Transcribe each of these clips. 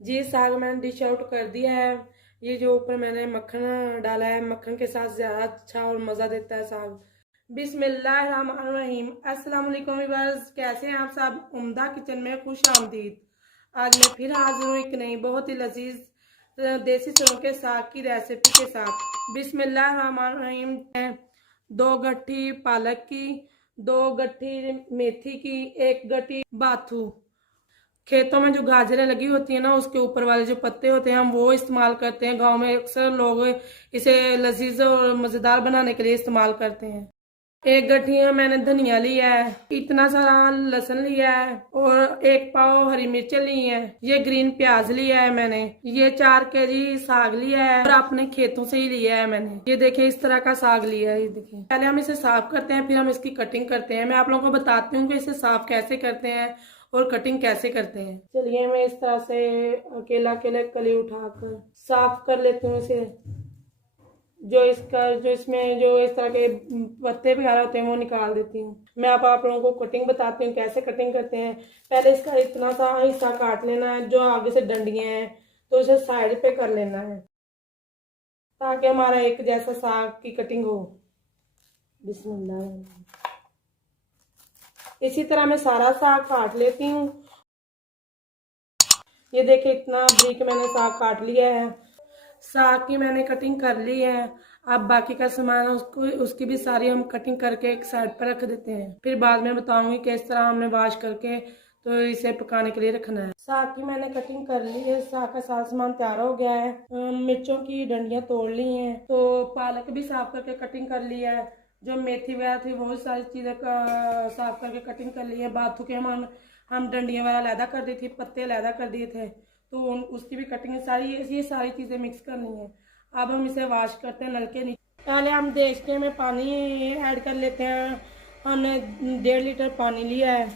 जी साग मैंने dish out कर दिया है। ये जो ऊपर मैंने मक्खन डाला है, मक्खन के साथ ज्यादा अच्छा और मजा देता है साग। बिस्मिल्लाहिर्रहमानिर्रहीम। अस्सलाम वालेकुम व्यूअर्स, कैसे हैं आप सब? उम्दा किचन में खुश आमदीद। आज मैं फिर हाजिर हूँ एक नई बहुत ही लजीज देसी सरों के साग की रेसिपी के साथ। बिस्मिल्लाहिर्रहमानिर्रहीम। 2 गट्ठी पालक की, 2 गट्ठी मेथी की, 1 गट्ठी बाथू। खेतों में जो गाजरें लगी होती है ना, उसके ऊपर वाले जो पत्ते होते हैं हम वो इस्तेमाल करते हैं। गांव में अक्सर लोग इसे लजीज और मजेदार बनाने के लिए इस्तेमाल करते हैं। 1 गठिया मैंने धनिया लिया है, इतना सारा लहसुन लिया है और 1 पाव हरी मिर्चें ली है। ये ग्रीन प्याज लिया है मैंने। ये 4 केजी साग लिया है और अपने खेतों से ही लिया है मैंने। ये देखिए इस तरह का साग लिया है। ये देखिए, पहले हम इसे साफ करते हैं, फिर हम इसकी कटिंग करते हैं। मैं आप लोगों को बताती हूँ कि इसे साफ कैसे करते हैं और कटिंग कैसे करते हैं। चलिए मैं इस तरह से अकेला अकेले कली उठाकर साफ कर लेती हूँ इसे। जो इसमें जो इस तरह के पत्ते वगैरह होते हैं वो निकाल देती हूँ। मैं आप लोगों को कटिंग बताती हूँ कैसे कटिंग करते हैं। पहले इसका इतना सा हिस्सा काट लेना है, जो आगे से डंडियां हैं तो इसे साइड पे कर लेना है ताकि हमारा एक जैसा साग की कटिंग हो। बिस्मिल्लाह। इसी तरह मैं सारा साग काट लेती हूँ। ये देखिए इतना बारीक मैंने साग काट लिया है। साग की मैंने कटिंग कर ली है। अब बाकी का सामान उसकी भी सारी हम कटिंग करके एक साइड पर रख देते हैं। फिर बाद में बताऊंगी किस तरह हमने वॉश करके तो इसे पकाने के लिए रखना है। साग की मैंने कटिंग कर ली है। साग का सारा सामान तैयार हो गया है। मिर्चों की डंडियां तोड़ ली हैं, तो पालक भी साफ करके कटिंग कर ली है। जो मेथी वगैरह थी वो सारी चीजें साफ करके कटिंग कर ली है। बाथू के हम डंडियां वगैरह अलहदा कर दी थी, पत्ते अलहदा कर दिए थे, तो उसकी भी कटिंग सारी ये सारी चीजें मिक्स करनी है। अब हम इसे वॉश करते हैं नल के नीचे। पहले हम देचके में पानी ऐड कर लेते हैं। हमने 1.5 लीटर पानी लिया है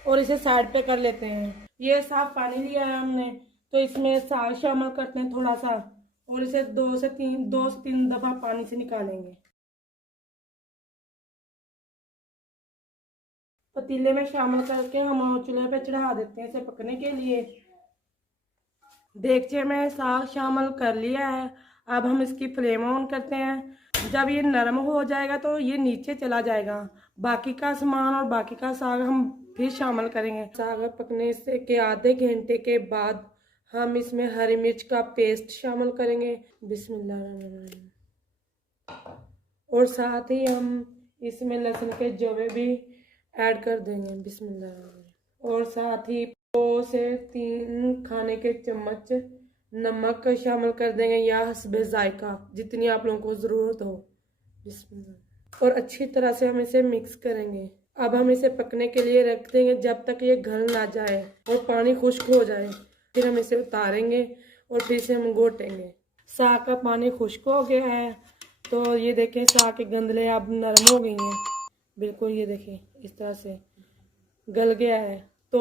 और इसे साइड पे कर लेते हैं। ये साफ पानी लिया है हमने, तो इसमें साग शामिल करते हैं थोड़ा सा और इसे 2 से 3 दफा पानी से निकालेंगे। पतीले में शामिल करके हम चूल्हे पे चढ़ा देते हैं इसे पकने के लिए। देगचे में साग शामिल कर लिया है। अब हम इसकी फ्लेम ऑन करते हैं। जब ये नरम हो जाएगा तो ये नीचे चला जाएगा। बाकी का सामान और बाकी का साग हम फिर शामिल करेंगे। साग पकने से के आधे घंटे के बाद हम इसमें हरी मिर्च का पेस्ट शामिल करेंगे। बिस्मिल्लाह। और साथ ही हम इसमें लहसुन के जवे भी ऐड कर देंगे। बिस्मिल्लाह। और साथ ही 2 से 3 खाने के चम्मच नमक शामिल कर देंगे, या हस्बे जायका जितनी आप लोगों को ज़रूरत हो। बिस्मिल्लाह। और अच्छी तरह से हम इसे मिक्स करेंगे। अब हम इसे पकने के लिए रख देंगे जब तक ये गल ना जाए और पानी खुश्क हो जाए। फिर हम इसे उतारेंगे और फिर से हम घोटेंगे। साग का पानी खुश्क हो गया है, तो ये देखें साग के गंदले अब नरम हो गई हैं बिल्कुल। ये देखें इस तरह से गल गया है। तो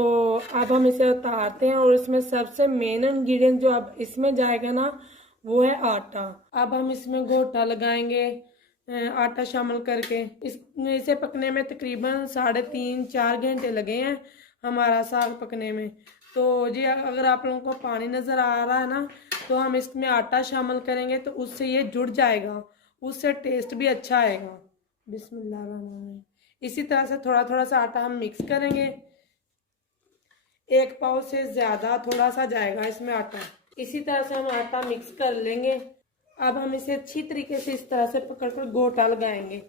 अब हम इसे उतारते हैं और इसमें सबसे मेन इंग्रेडिएंट जो अब इसमें जाएगा ना, वो है आटा। अब हम इसमें गोटा लगाएंगे आटा शामिल करके। इसे पकने में तकरीबन 3.5-4 घंटे लगे हैं हमारा साग पकने में। तो जी अगर आप लोगों को पानी नज़र आ रहा है ना, तो हम इसमें आटा शामिल करेंगे तो उससे ये जुड़ जाएगा, उससे टेस्ट भी अच्छा आएगा। बिस्मिल्लाह। इसी तरह से थोड़ा थोड़ा सा आटा हम मिक्स करेंगे। 1 पाव से ज़्यादा थोड़ा सा जाएगा इसमें आटा। इसी तरह से हम आटा मिक्स कर लेंगे। अब हम इसे अच्छी तरीके से इस तरह से पकड़कर गोटा लगाएंगे।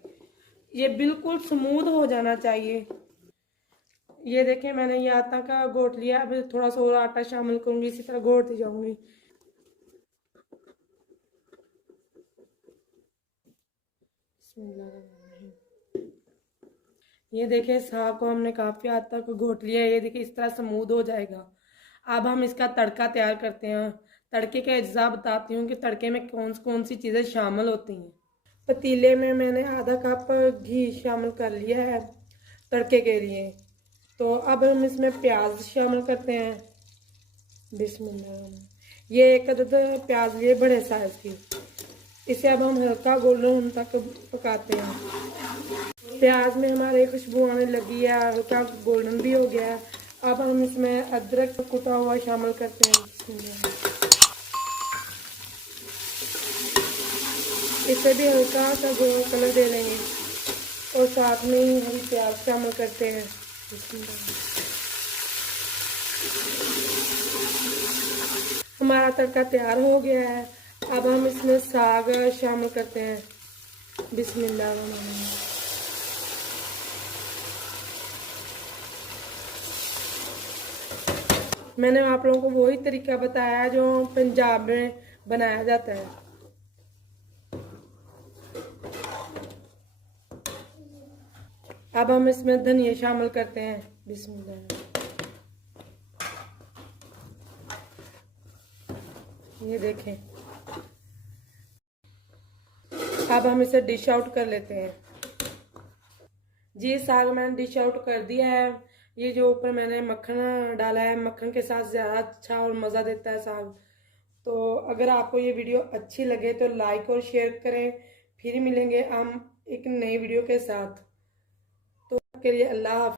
ये बिल्कुल स्मूथ हो जाना चाहिए। ये देखें मैंने ये आटा का घोट लिया। अब थोड़ा सा और आटा शामिल करूंगी, इसी तरह घोटती जाऊंगी। ये देखिए साग को हमने काफी हद तक घोट लिया है। ये देखिए इस तरह स्मूथ हो जाएगा। अब हम इसका तड़का तैयार करते हैं। तड़के के अज्जा बताती हूँ कि तड़के में कौन कौन सी चीज़ें शामिल होती हैं। पतीले में मैंने आधा कप घी शामिल कर लिया है तड़के के लिए। तो अब हम इसमें प्याज शामिल करते हैं। बिस्मिल्लाह। ये 1 अदद प्याज लिए बड़े साइज की। इसे अब हम हल्का गोल्डन तक पकाते हैं। प्याज में हमारे खुशबू आने लगी है, हल्का गोल्डन भी हो गया है। अब हम इसमें अदरक कुटा हुआ शामिल करते हैं। इसे भी हल्का सा गोल्डन कलर दे लेंगे और साथ में ही हम प्याज शामिल करते हैं। हमारा तड़का तैयार हो गया है। अब हम इसमें साग शामिल करते हैं। बिस्मिल्लाह। मैंने आप लोगों को वही तरीका बताया जो पंजाब में बनाया जाता है। अब हम इसमें धनिया शामिल करते हैं। बिस्मिल्लाह। ये देखें। अब हम इसे डिश आउट कर लेते हैं। जी साग मैंने डिश आउट कर दिया है। ये जो ऊपर मैंने मक्खन डाला है, मक्खन के साथ ज़्यादा अच्छा और मज़ा देता है साग। तो अगर आपको ये वीडियो अच्छी लगे तो लाइक और शेयर करें। फिर मिलेंगे हम एक नई वीडियो के साथ। तो के लिए अल्लाह हाफ़िज़।